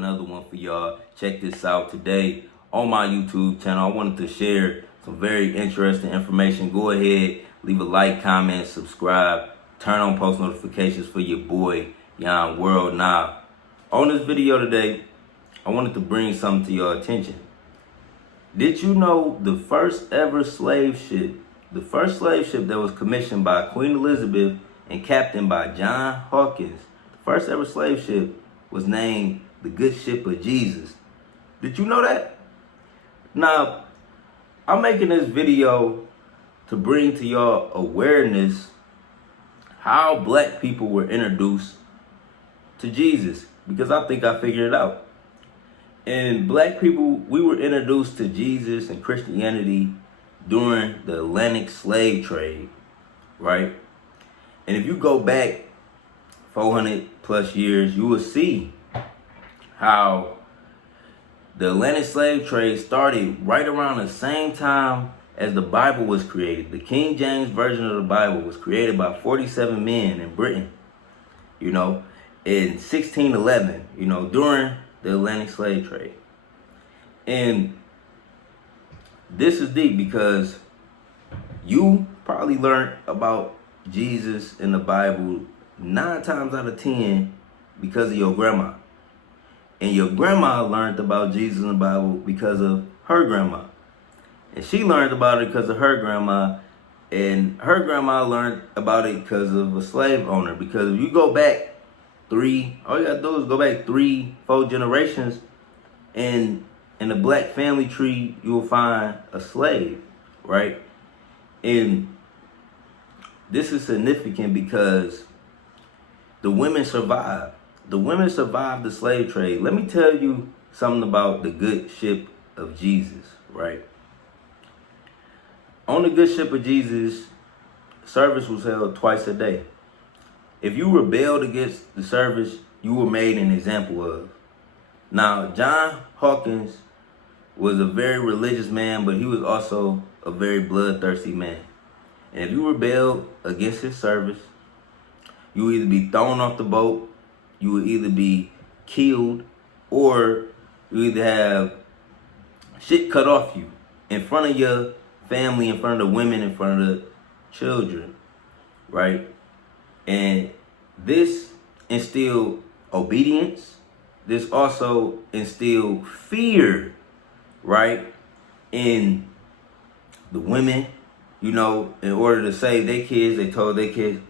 another one for y'all. Check this out. Today on my YouTube channel, I wanted to share some very interesting information. Go ahead, leave a like, comment, subscribe, turn on post notifications for your boy, Yon World. Now, on this video today, I wanted to bring something to your attention. Did you know the first ever slave ship, that was commissioned by Queen Elizabeth and captained by John Hawkins, the first ever slave ship was named the Good Ship of Jesus? Did you know that? Now, I'm making this video to bring to y'all awareness how black people were introduced to Jesus, because I think I figured it out. And black people, we were introduced to Jesus and Christianity during the Atlantic slave trade, right? And if you go back 400 plus years, you will see how the Atlantic slave trade started right around the same time as the Bible was created. The King James Version of the Bible was created by 47 men in Britain, in 1611, during the Atlantic slave trade. And this is deep because you probably learned about Jesus in the Bible 9 times out of 10 because of your grandma. And your grandma learned about Jesus in the Bible because of her grandma. And she learned about it because of her grandma. And her grandma learned about it because of a slave owner. Because if you go back all you gotta do is go back 3-4 generations, and in the black family tree, you will find a slave, right? And this is significant because the women survived. The women survived the slave trade. Let me tell you something about the Good Ship of Jesus, right? On the Good Ship of Jesus, service was held twice a day. If you rebelled against the service, you were made an example of. Now, John Hawkins was a very religious man, but he was also a very bloodthirsty man. And if you rebelled against his service, you would either be thrown off the boat, you would either be killed, or you either have shit cut off you in front of your family, in front of the women, in front of the children, right? And this instilled obedience. This also instilled fear, right, in the women. In order to save their kids, they told their kids,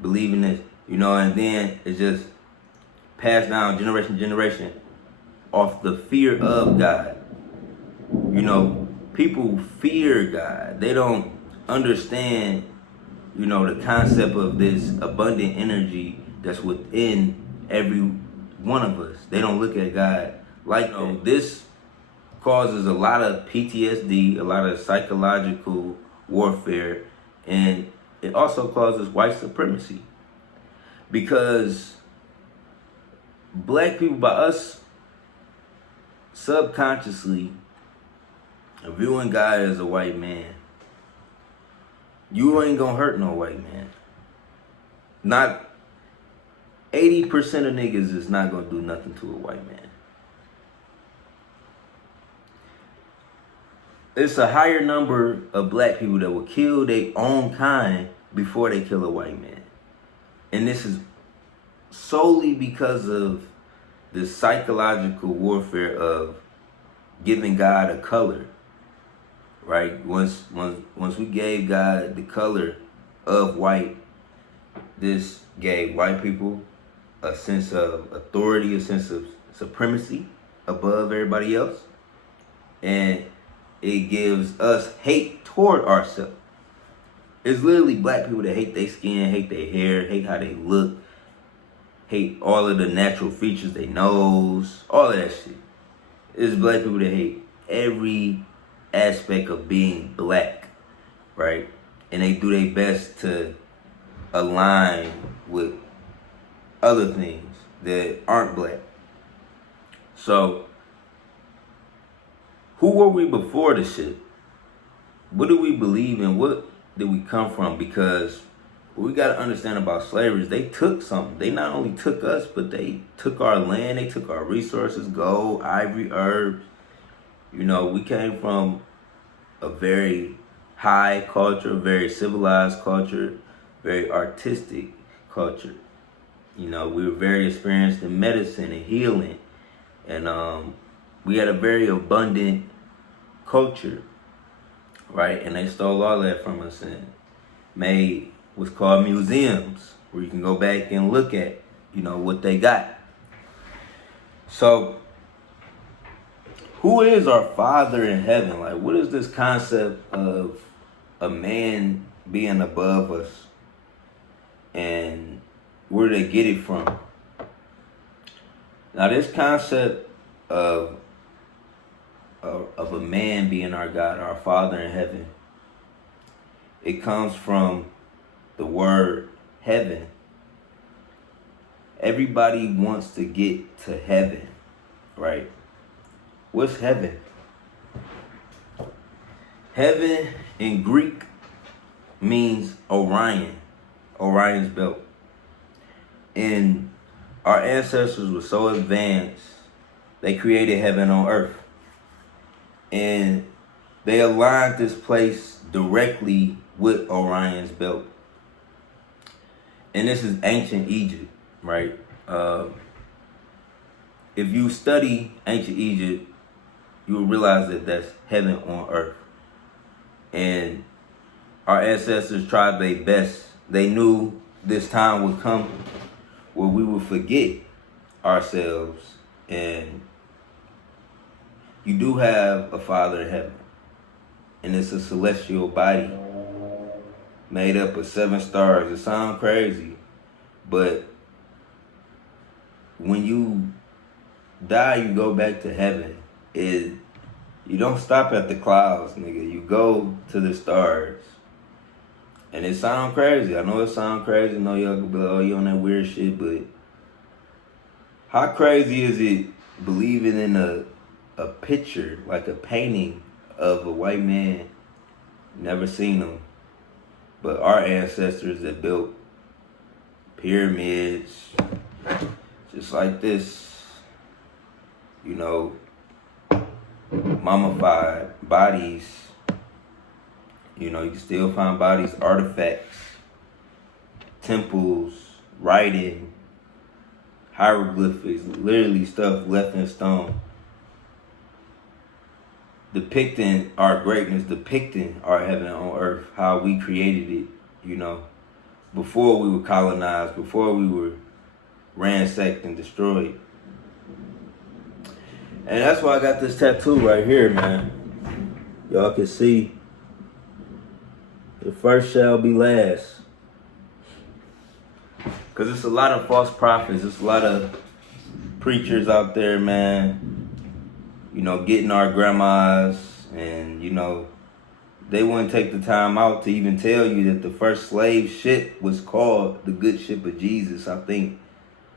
believe in this, and then it's just passed down generation to generation off the fear of God. People fear God. They don't understand the concept of this abundant energy that's within every one of us. They don't look at God like that. This causes a lot of PTSD, a lot of psychological warfare, and it also causes white supremacy. Because black people, by us subconsciously viewing God as a white man, you ain't gonna hurt no white man. Not 80% of niggas is not gonna do nothing to a white man. It's a higher number of black people that will kill their own kind before they kill a white man. And this is solely because of the psychological warfare of giving God a color. Right? Once we gave God the color of white, this gave white people a sense of authority, a sense of supremacy above everybody else. And it gives us hate toward ourselves. It's literally black people that hate their skin, hate their hair, hate how they look, hate all of the natural features, their nose, all of that shit. It's black people that hate every aspect of being black, right? And they do their best to align with other things that aren't black. So, who were we before the shit? What do we believe in? What did we come from? Because what we got to understand about slavery is they took something. They not only took us, but they took our land, they took our resources, gold, ivory, herbs. You know, we came from a very high culture, very civilized culture, very artistic culture. You know, we were very experienced in medicine and healing. And we had a very abundant culture, right? And they stole all that from us and made what's called museums, where you can go back and look at, you know, what they got. So, who is our Father in heaven? Like, what is this concept of a man being above us? And where do they get it from? Now, this concept of a man being our God, our Father in heaven, it comes from the word heaven. Everybody wants to get to heaven, right? What's heaven? Heaven in Greek means Orion, Orion's belt. And our ancestors were so advanced, they created heaven on earth. And they aligned this place directly with Orion's belt. And this is ancient Egypt, right? If you study ancient Egypt, you will realize that that's heaven on earth. And our ancestors tried their best. They knew this time would come where we would forget ourselves. And you do have a Father in heaven. And it's a celestial body made up of 7 stars. It sounds crazy, but when you die, you go back to heaven. You don't stop at the clouds, nigga. You go to the stars. And it sounds crazy. I know it sounds crazy. I know y'all could be like, oh, you on that weird shit, but how crazy is it believing in a picture, like a painting of a white man, never seen him, but our ancestors that built pyramids just like this, you know, mummified bodies. You know, you can still find bodies, artifacts, temples, writing, hieroglyphics, literally stuff left in stone, depicting our greatness, depicting our heaven on earth, how we created it, you know, before we were colonized, before we were ransacked and destroyed. And that's why I got this tattoo right here, man. Y'all can see, the first shall be last. Because it's a lot of false prophets. There's a lot of preachers out there, man, you know, getting our grandmas, and, you know, they wouldn't take the time out to even tell you that the first slave ship was called the good ship of Jesus. I think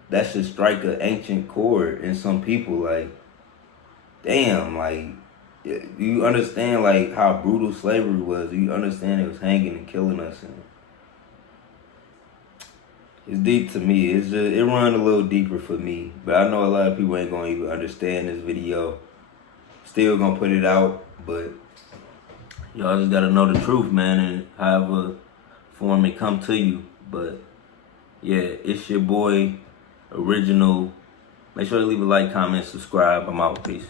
that should strike an ancient chord in some people. Like, damn, like, you understand, like, how brutal slavery was. You understand it was hanging and killing us. And it's deep to me. It's just, it run a little deeper for me. But I know a lot of people ain't gonna even understand this video. Still gonna put it out, but y'all just gotta know the truth, man, and however form it come to you. But yeah, it's your boy, Original. Make sure to leave a like, comment, subscribe. I'm out. Peace.